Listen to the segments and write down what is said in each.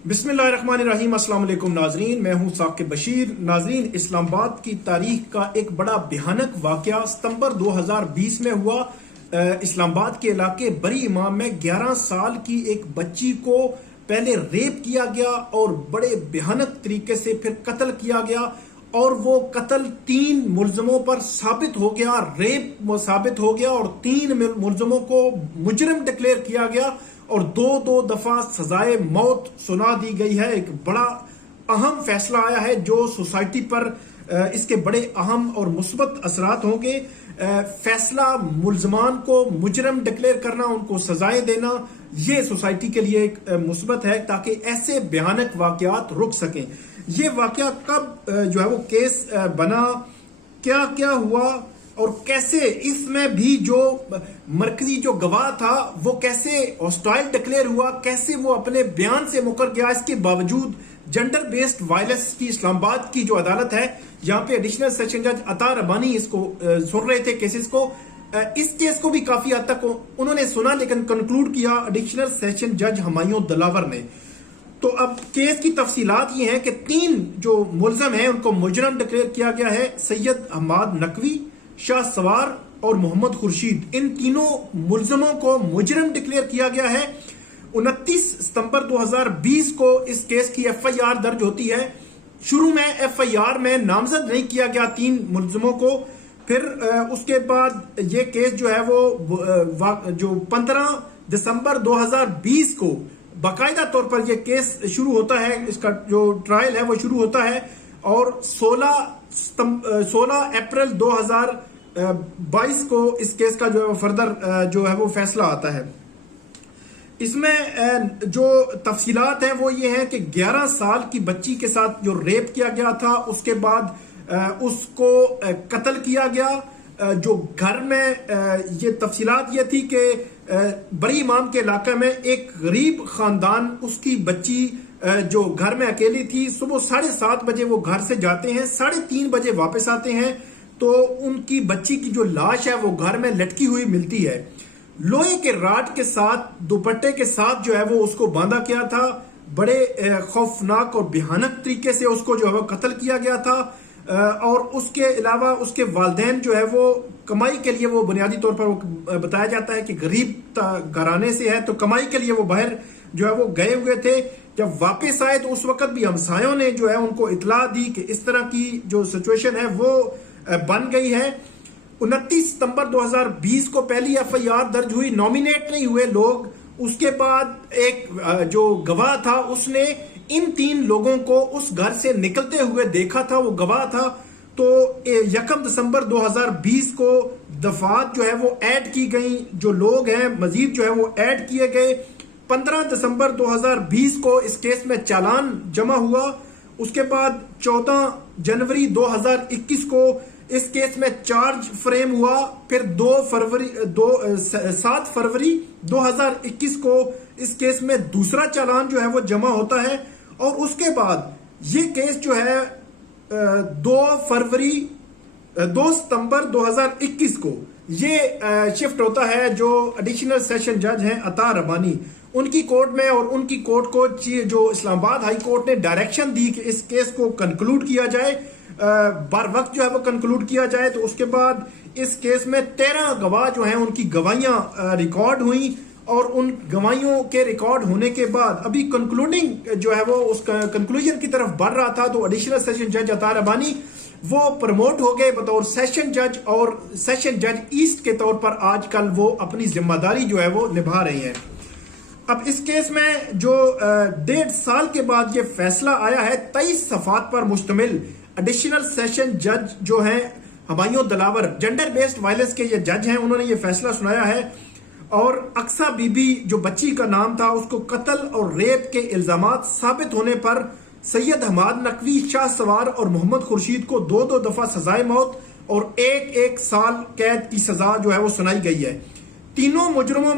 बिस्मिल्लाहिर्रहमानिर्रहीम। अस्सलाम वालेकुम नाजरीन, मैं हूं साकिब बशीर। नाजरीन, इस्लामाबाद की तारीख का एक बड़ा भयानक वाकया सितंबर 2020 में हुआ। इस्लामाबाद के इलाके बरी इमाम में 11 साल की एक बच्ची को पहले रेप किया गया और बड़े भयानक तरीके से फिर कत्ल किया गया और वो कत्ल 3 मुलजमों पर साबित हो गया, रेप साबित हो गया और 3 मुलजमों को मुजरिम डिक्लेयर किया गया और दो दफा सजाए मौत सुना दी गई है। एक बड़ा अहम फैसला आया है जो सोसाइटी पर इसके बड़े अहम और मुस्बत असरात होंगे। फैसला मुलजमान को मुजरिम डिक्लेयर करना, उनको सजाएं देना, ये सोसाइटी के लिए एक मुस्बत है ताकि ऐसे भयानक वाकयात रुक सकें। ये वाकया कब जो है वो केस बना, क्या क्या हुआ और कैसे इसमें भी जो मरकजी जो गवाह था वो कैसे हॉस्टाइल डिक्लेयर हुआ, कैसे वो अपने बयान से मुकर गया, इसके बावजूद जेंडर बेस्ड वायलेंस की इस्लामाबाद की जो अदालत है, यहाँ पे एडिशनल सेशन जज अता रबानी इसको सुन रहे थे केसेस को। इस केस को भी काफी हद तक उन्होंने सुना लेकिन कंक्लूड किया एडिशनल सेशन जज हुमायूं दिलावर ने। तो अब केस की तफसीलात ये हैं कि 3 जो मुलजम हैं उनको मुजरिम डिक्लेयर किया गया है। सैयद अहमद नकवी, शाह सवार और मोहम्मद खुर्शीद, इन तीनों मुलजमों को मुजरिम डिक्लेयर किया गया है। 29 सितंबर 2020 को इस केस की FIR दर्ज होती है। शुरू में FIR में नामजद नहीं किया गया 3 मुलजमों को, फिर उसके बाद ये केस जो है वो जो 15 दिसंबर 2020 को बाकायदा तौर पर यह केस शुरू होता है, इसका जो ट्रायल है वो शुरू होता है और 16 अप्रैल 2022 को इस केस का जो है फर्दर जो है वो फैसला आता है। इसमें जो तफसीलात हैं वो ये हैं कि 11 साल की बच्ची के साथ जो रेप किया गया था, उसके बाद उसको कत्ल किया गया। जो घर में ये तफसीलात ये थी कि बरी इमाम के इलाके में एक गरीब खानदान, उसकी बच्ची जो घर में अकेली थी, सुबह 7:30 बजे वो घर से जाते हैं, 3:30 बजे वापस आते हैं तो उनकी बच्ची की जो लाश है वो घर में लटकी हुई मिलती है। लोहे के राड के साथ, दुपट्टे के साथ जो है वो उसको बांधा किया था। बड़े खौफनाक और भयानक तरीके से उसको जो है वो कत्ल किया गया था। और उसके अलावा उसके वालिदैन जो है वो कमाई के लिए, वो बुनियादी तौर पर बताया जाता है कि गरीब घराने से है तो कमाई के लिए वो बाहर जो है वो गए हुए थे। जब वापस आए तो उस वक्त भी हमसायों ने जो है उनको इतला दी कि इस तरह की जो सिचुएशन है वो बन गई है। 29 सितंबर 2020 को पहली FIR दर्ज हुई, नॉमिनेट नहीं हुए लोग। उसके बाद एक जो गवाह था उसने इन 3 लोगों को उस घर से निकलते हुए देखा था, वो गवाह था। तो 1 दिसंबर 2020 को दफात जो है वो ऐड की गई, जो लोग हैं मजीद जो है वो ऐड किए गए। 15 दिसंबर 2020 को इस केस में चालान जमा हुआ। उसके बाद 14 जनवरी 2021 को इस केस में चार्ज फ्रेम हुआ। फिर 7 फरवरी 2021 को इस केस में दूसरा चालान जो है वो जमा होता है और उसके बाद ये केस जो है 2 सितंबर 2021 को ये शिफ्ट होता है जो एडिशनल सेशन जज हैं अता रबानी, उनकी कोर्ट में। और उनकी कोर्ट को जो इस्लामाबाद हाई कोर्ट ने डायरेक्शन दी कि इस केस को कंक्लूड किया जाए, बर वक्त जो है वो कंक्लूड किया जाए। तो उसके बाद इस केस में 13 गवाह जो हैं उनकी गवाहियां रिकॉर्ड हुई और उन गवाहियों के रिकॉर्ड होने के बाद अभी कंक्लूडिंग जो है वो उस कंक्लूजन की तरफ बढ़ रहा था। तो एडिशनल सेशन जज अता रबानी वो प्रमोट हो गए बतौर सेशन जज और सेशन जज ईस्ट के तौर पर आजकल वो अपनी जिम्मेदारी जो है वो निभा रहे हैं। अब इस केस में जो 1.5 साल के बाद ये फैसला आया है, 23 सफात पर मुश्तमिल एडिशनल सेशन जज जो हैं Humayun Dilawar, gender based violence के ये जज हैं, उन्होंने ये फैसला सुनाया है। और अक्सा बीबी जो बच्ची का नाम था, उसको कत्ल और रेप के इल्जामात साबित होने पर सैयद अहमद नकवी, शाह सवार और मोहम्मद खुर्शीद को 2 दफा सजाए मौत और 1 साल कैद की सजा जो है वो सुनाई गई है। तीनों मुजरमों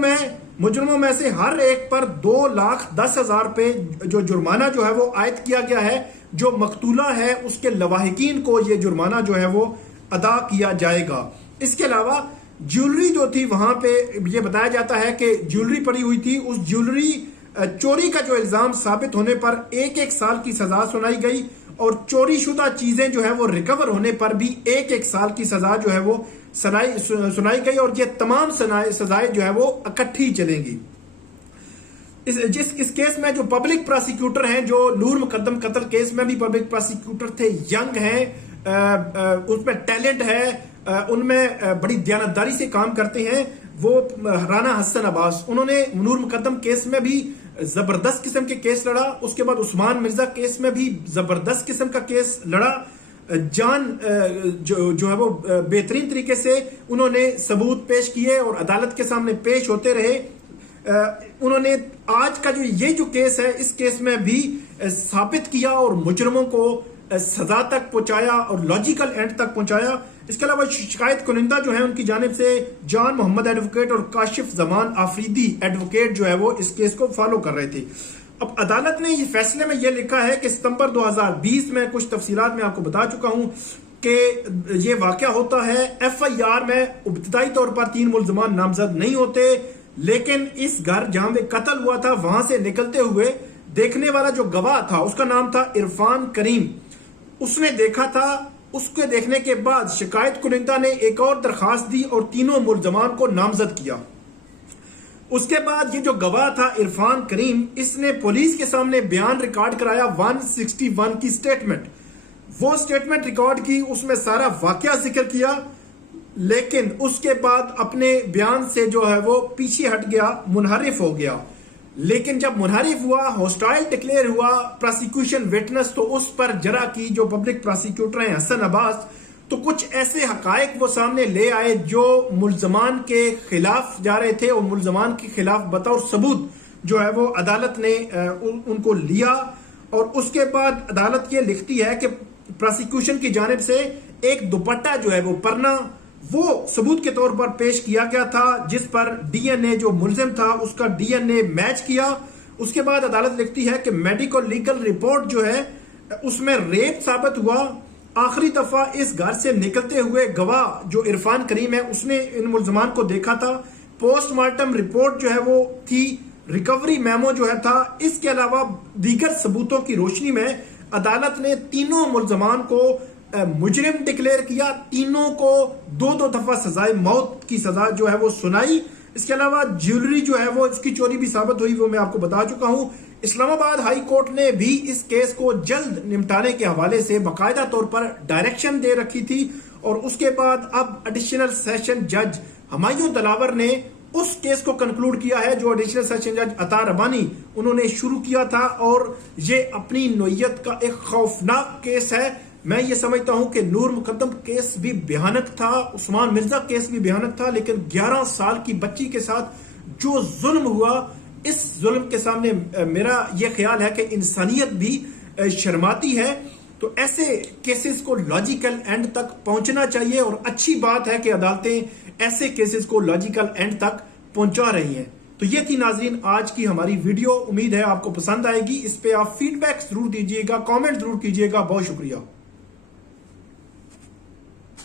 में से हर एक पर 2,10,000 रुपए जो जुर्माना जो है वो आयद किया गया है। जो मकतूला है उसके लवाहिकीन को ये जुर्माना जो है वो अदा किया जाएगा। इसके अलावा ज्वेलरी जो थी वहां पे ये बताया जाता है कि ज्वेलरी पड़ी हुई थी, उस ज्वेलरी चोरी का जो इल्जाम साबित होने पर 1-1 साल की सजा सुनाई गई और चोरीशुदा चीजें जो है वो रिकवर होने पर भी 1-1 साल की सजा जो है वो सुनाई गई और ये तमाम सजाएं जो है वो इकट्ठी चलेंगी। इस केस में जो पब्लिक प्रोसिक्यूटर हैं, जो नूर मुकद्दम कत्ल केस में भी पब्लिक प्रोसिक्यूटर थे, यंग हैं, उसमें टैलेंट है, उनमें बड़ी दयानतदारी से काम करते हैं, वो राना हसन अब्बास, उन्होंने नूर मुकद्दम केस में भी जबरदस्त किस्म के केस लड़ा। उसके बाद उस्मान मिर्जा केस में भी जबरदस्त किस्म का केस लड़ा। जान जो है वो बेहतरीन तरीके से उन्होंने सबूत पेश किए और अदालत के सामने पेश होते रहे। उन्होंने आज का जो केस है, इस केस में भी साबित किया और मुजरमों को सजा तक पहुंचाया और लॉजिकल एंड तक पहुंचाया। इसके अलावा शिकायत कुनिंदा जो है उनकी जानिब से जान मोहम्मद एडवोकेट और काशिफ जमान आफरीदी एडवोकेट जो है वो इस केस को फॉलो कर रहे थे। अब अदालत ने ये फैसले में यह लिखा है कि सितंबर 2020 में, कुछ तफसीलात में आपको बता चुका हूं कि ये वाकया होता है। FIR में इब्तदाई तौर पर 3 मुल्जमान नामजद नहीं होते, लेकिन इस घर जहां पे कत्ल हुआ था वहां से निकलते हुए देखने वाला जो गवाह था उसका नाम था इरफान करीम। उसने देखा था। उसके देखने के बाद शिकायत कुनिंदा ने एक और दरखास्त दी और तीनों मुल्जमान को नामजद किया। उसके बाद ये जो गवाह था इरफान करीम, इसने पुलिस के सामने बयान रिकॉर्ड कराया 161 की स्टेटमेंट। वो स्टेटमेंट रिकॉर्ड की, उसमें सारा वाकया जिक्र किया, लेकिन उसके बाद अपने बयान से जो है वो पीछे हट गया, मुनहरिफ हो गया। लेकिन जब मुनहरिफ हुआ, हॉस्टाइल डिक्लेयर हुआ प्रोसिक्यूशन विटनेस, तो उस पर जरा की जो पब्लिक प्रोसिक्यूटर हैं हसन अब्बास, तो कुछ ऐसे हकायक वो सामने ले आए जो मुल्जमान के खिलाफ जा रहे थे और मुल्जमान के खिलाफ बतौर सबूत जो है वो अदालत ने उनको लिया। और उसके बाद अदालत ये लिखती है कि प्रोसिक्यूशन की जानिब से एक दुपट्टा जो है वो परना वो सबूत के तौर पर पेश किया गया था, जिस पर DNA जो मुल्जिम था उसका DNA मैच किया। उसके बाद अदालत लिखती है कि मेडिकल लीगल रिपोर्ट जो है उसमें रेप साबित हुआ। आखिरी दफा इस घर से निकलते हुए गवाह जो इरफान करीम है उसने इन मुल्जमान को देखा था। पोस्टमार्टम रिपोर्ट जो है वो थी, रिकवरी मेमो जो है था। इसके अलावा दीगर सबूतों की रोशनी में अदालत ने तीनों मुल्जमान को मुजरिम डिक्लेयर किया। तीनों को 2-2 दफा सजाए मौत की सजा जो है वो सुनाई। इसके अलावा ज्वेलरी जो है वो इसकी चोरी भी साबित हुई, वो मैं आपको बता चुका हूं। इस्लामाबाद हाई कोर्ट ने भी इस केस को जल्द निपटाने के हवाले से बाकायदा तौर पर डायरेक्शन दे रखी थी। और उसके बाद अब एडिशनल सेशन जज हुमायूं दिलावर ने उस केस को कंक्लूड किया है जो एडिशनल सेशन जज अता रबानी उन्होंने शुरू किया था। और ये अपनी नोयत का एक खौफनाक केस है। मैं ये समझता हूं कि नूर मुकद्दम केस भी भयानक था, उस्मान मिर्जा केस भी भयानक था, लेकिन 11 साल की बच्ची के साथ जो जुल्म हुआ, इस जुल्म के सामने मेरा यह ख्याल है कि इंसानियत भी शर्माती है। तो ऐसे केसेस को लॉजिकल एंड तक पहुंचना चाहिए और अच्छी बात है कि अदालतें ऐसे केसेस को लॉजिकल एंड तक पहुंचा रही हैं। तो ये थी नाजरीन आज की हमारी वीडियो। उम्मीद है आपको पसंद आएगी। इस पे आप फीडबैक जरूर दीजिएगा, कमेंट जरूर कीजिएगा। बहुत शुक्रिया।